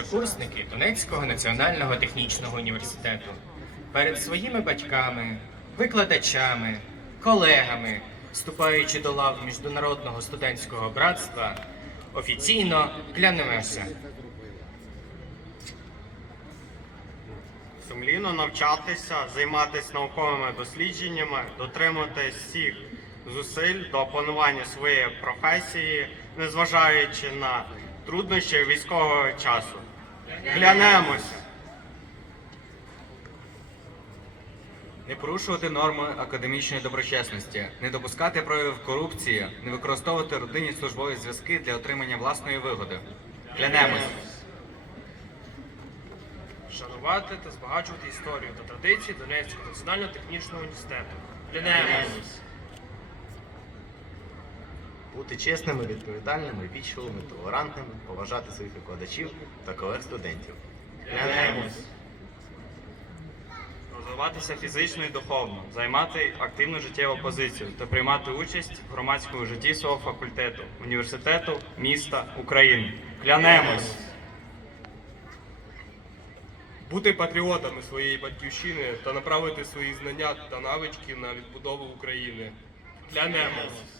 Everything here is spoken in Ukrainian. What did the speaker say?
першокурсники Донецького національного технічного університету перед своїми батьками, викладачами, колегами, вступаючи до лав Міжнародного студентського братства, офіційно клянемося. Сумлінно навчатися, займатися науковими дослідженнями, дотримуватись всіх зусиль до опанування своєї професії, незважаючи на труднощі військового часу. Глянемося! Не порушувати норми академічної доброчесності, не допускати проявів корупції, не використовувати родинні службові зв'язки для отримання власної вигоди. Клянемось. Шанувати та збагачувати історію та традиції Донецького національного технічного університету. Клянемось! Бути чесними, відповідальними, вічливими, толерантними, поважати своїх викладачів та колег студентів. Глянемось! Розвиватися фізично і духовно, займати активну життєву позицію та приймати участь в громадському житті свого факультету, університету, міста, України. Клянемось! Бути патріотами своєї батьківщини та направити свої знання та навички на відбудову України. Клянемось!